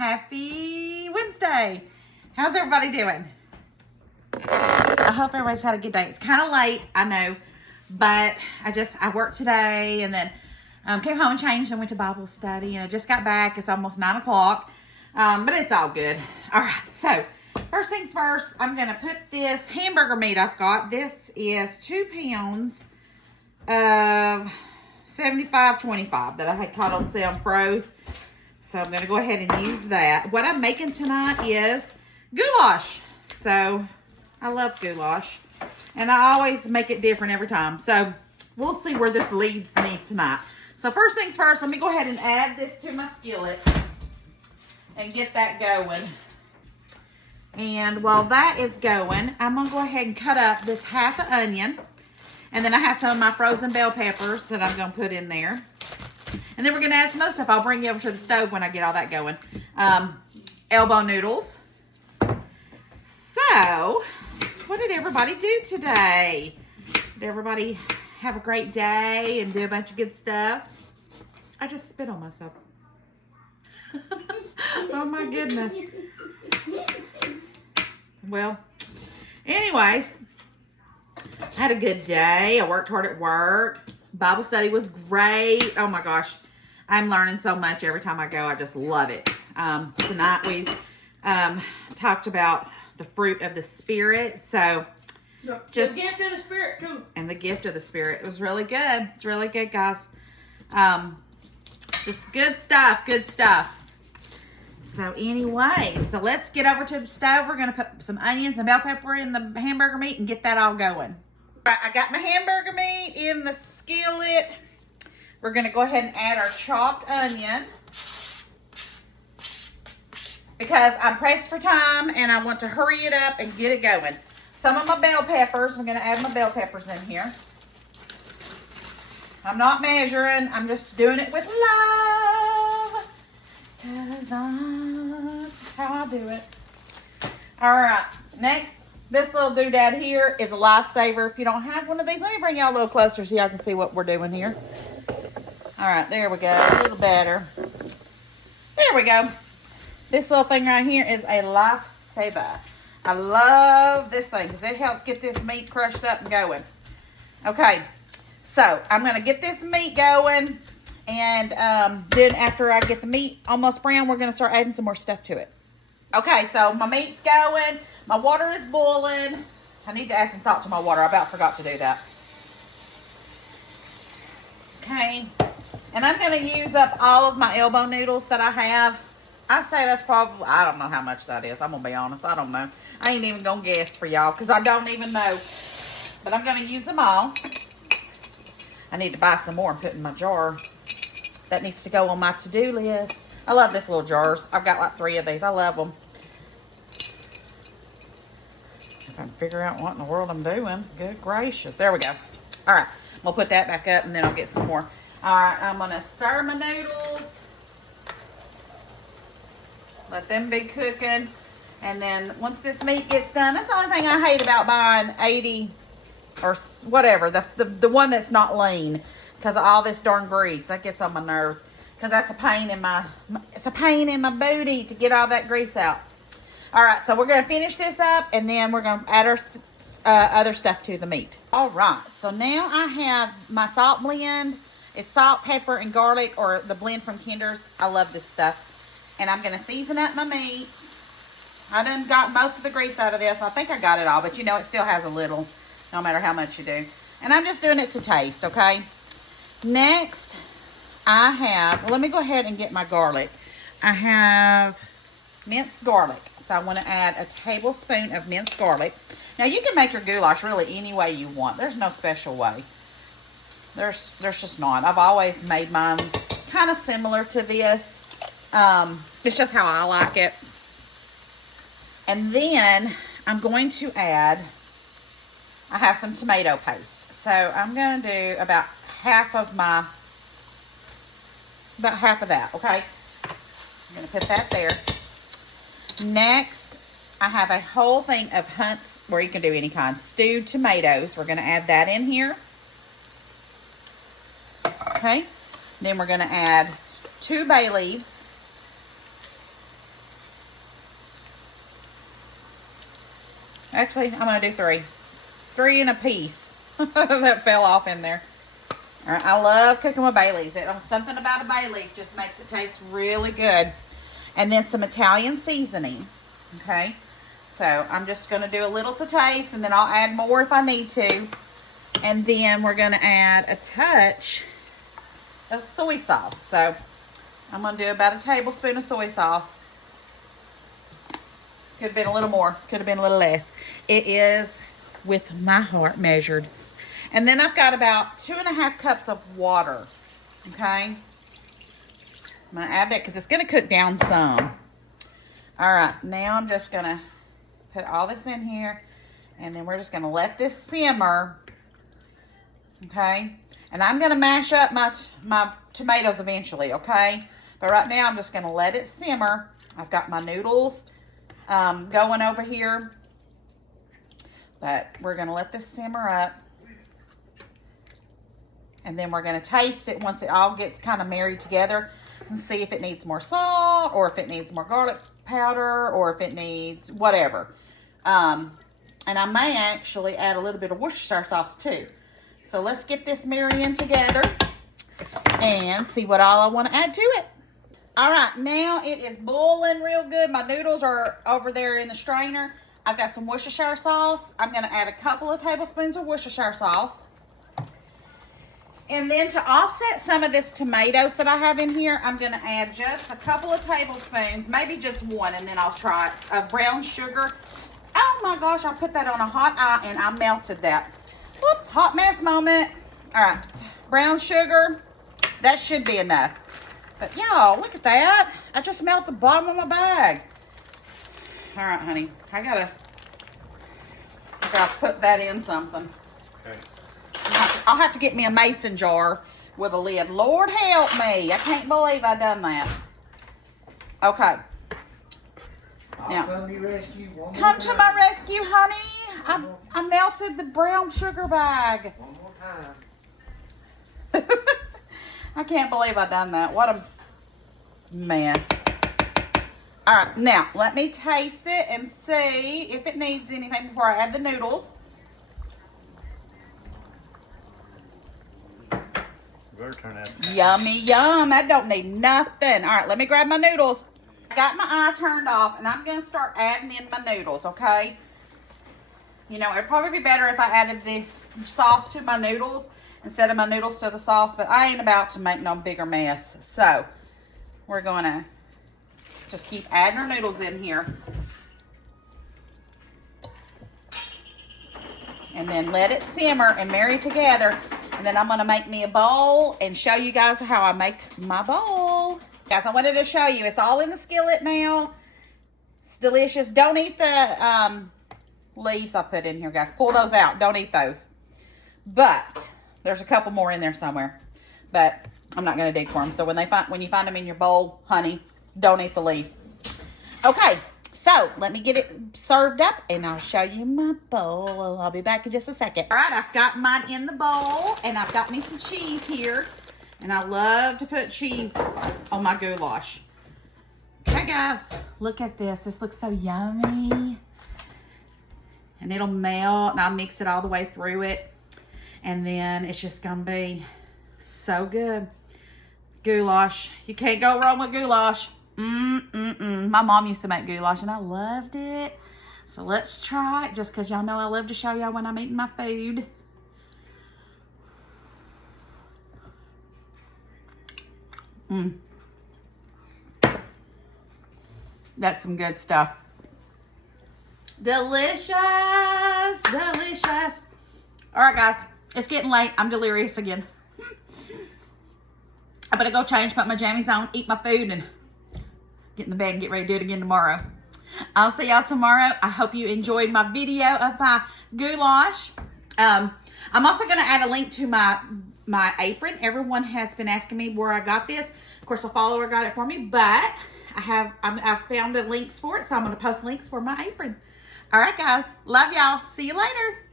Happy Wednesday. How's everybody doing? I hope everybody's had a good day. It's kind of late, I know, but I worked today and then came home and changed and went to Bible study, and I just got back. It's almost 9 o'clock, but it's all good. All right, so first things first, I'm going to put this hamburger meat I've got. This is 2 pounds of 75-25 that I had caught on sale and froze. So I'm going to go ahead and use that. What I'm making tonight is goulash. So I love goulash. And I always make it different every time. So we'll see where this leads me tonight. So first things first, let me go ahead and add this to my skillet and get that going. And while that is going, I'm going to go ahead and cut up this half an onion. And then I have some of my frozen bell peppers that I'm going to put in there. And then we're going to add some other stuff. I'll bring you over to the stove when I get all that going. Elbow noodles. So, what did everybody do today? Did everybody have a great day and do a bunch of good stuff? I just spit on myself. Oh my goodness. Well, anyways, I had a good day. I worked hard at work. Bible study was great. Oh my gosh. I'm learning so much every time I go. I just love it. Tonight we talked about the fruit of the Spirit. So just the gift of the Spirit too. And the gift of the Spirit. It was really good. It's really good, guys. Just good stuff. Good stuff. So anyway, so let's get over to the stove. We're going to put some onions and bell pepper in the hamburger meat and get that all going. All right, I got my hamburger meat in the skillet. We're going to go ahead and add our chopped onion because I'm pressed for time and I want to hurry it up and get it going. Some of my bell peppers, I'm going to add my bell peppers in here. I'm not measuring, I'm just doing it with love because that's how I do it. All right, next, this little doodad here is a lifesaver. If you don't have one of these, let me bring y'all a little closer so y'all can see what we're doing here. All right, there we go. A little better. There we go. This little thing right here is a lifesaver. I love this thing because it helps get this meat crushed up and going. Okay, so I'm going to get this meat going. And then after I get the meat almost brown, we're going to start adding some more stuff to it. Okay, so my meat's going. My water is boiling. I need to add some salt to my water. I about forgot to do that. Okay. And I'm going to use up all of my elbow noodles that I have. I'd say that's probably, I don't know how much that is. I'm going to be honest. I don't know. I ain't even going to guess for y'all because I don't even know. But I'm going to use them all. I need to buy some more and put in my jar. That needs to go on my to-do list. I love this little jars. I've got like 3 of these. I love them. If I can figure out what in the world I'm doing. Good gracious. There we go. All right. We'll put that back up and then I'll get some more. All right. I'm going to stir my noodles. Let them be cooking. And then once this meat gets done, that's the only thing I hate about buying 80 or whatever. The one that's not lean. Because of all this darn grease. That gets on my nerves. Because that's a pain in my booty to get all that grease out. All right, so we're going to finish this up. And then we're going to add our other stuff to the meat. All right, so now I have my salt blend. It's salt, pepper, and garlic, or the blend from Kinder's. I love this stuff. And I'm going to season up my meat. I done got most of the grease out of this. I think I got it all, but you know it still has a little, no matter how much you do. And I'm just doing it to taste, okay? Next, I have, well, let me go ahead and get my garlic. I have minced garlic. So I want to add a tablespoon of minced garlic. Now, you can make your goulash really any way you want. There's no special way. There's just not. I've always made mine kind of similar to this. It's just how I like it. And then I'm going to add, I have some tomato paste. So I'm going to do about half of that, okay? I'm going to put that there. Next, I have a whole thing of Hunt's, or you can do any kind, stewed tomatoes. We're going to add that in here. Okay. Then we're going to add 2 bay leaves. Actually, I'm going to do 3. 3 in a piece. That fell off in there. All right, I love cooking with bay leaves. Something about a bay leaf just makes it taste really good. And then some Italian seasoning. Okay, so I'm just going to do a little to taste, and then I'll add more if I need to. And then we're going to add a touch of soy sauce. So I'm going to do about a tablespoon of soy sauce. Could have been a little more, could have been a little less. It is with my heart measured. And then I've got about 2.5 cups of water. Okay, I'm going to add that because it's going to cook down some. All right, now I'm just going to put all this in here, and then we're just going to let this simmer. Okay, and I'm going to mash up my tomatoes eventually, okay? But right now I'm just going to let it simmer. I've got my noodles going over here, but we're going to let this simmer up. And then we're going to taste it once it all gets kind of married together and see if it needs more salt, or if it needs more garlic powder, or if it needs whatever. And I may actually add a little bit of Worcestershire sauce too. So let's get this marrying together and see what all I want to add to it. All right, now it is boiling real good. My noodles are over there in the strainer. I've got some Worcestershire sauce. I'm going to add a couple of tablespoons of Worcestershire sauce. And then to offset some of this tomatoes that I have in here, I'm going to add just a couple of tablespoons, maybe just 1, and then I'll try it, of brown sugar. Oh my gosh, I put that on a hot eye and I melted that. Whoops, hot mess moment. All right, brown sugar, that should be enough. But y'all, look at that. I just melted the bottom of my bag. All right, honey, I gotta put that in something. Okay. I'll have to get me a mason jar with a lid. Lord help me. I can't believe I done that. Okay. Now, come to my rescue, honey. I melted the brown sugar bag. One more time. I can't believe I done that. What a mess. All right, now let me taste it and see if it needs anything before I add the noodles. Turn out. Yummy, yum. That don't need nothing. All right, let me grab my noodles. I got my eye turned off, and I'm going to start adding in my noodles, okay? You know, it'd probably be better if I added this sauce to my noodles instead of my noodles to the sauce, but I ain't about to make no bigger mess. So, we're going to just keep adding our noodles in here. And then let it simmer and marry together. And then I'm going to make me a bowl and show you guys how I make my bowl. Guys, I wanted to show you. It's all in the skillet now. It's delicious. Don't eat the leaves I put in here, guys. Pull those out. Don't eat those. But there's a couple more in there somewhere. But I'm not going to dig for them. So when you find them in your bowl, honey, don't eat the leaf. Okay. So, let me get it served up, and I'll show you my bowl. I'll be back in just a second. All right, I've got mine in the bowl, and I've got me some cheese here. And I love to put cheese on my goulash. Okay, guys, look at this. This looks so yummy. And it'll melt, and I'll mix it all the way through it. And then it's just going to be so good. Goulash. You can't go wrong with goulash. My mom used to make goulash and I loved it. So let's try it just because y'all know I love to show y'all when I'm eating my food. That's some good stuff. Delicious, delicious. All right, guys, it's getting late. I'm delirious again. I better go change, put my jammies on, eat my food, and get in the bed and get ready to do it again tomorrow. I'll see y'all tomorrow. I hope you enjoyed my video of my goulash. I'm also going to add a link to my apron. Everyone has been asking me where I got this. Of course, a follower got it for me, but I found the links for it, so I'm going to post links for my apron. All right, guys. Love y'all. See you later.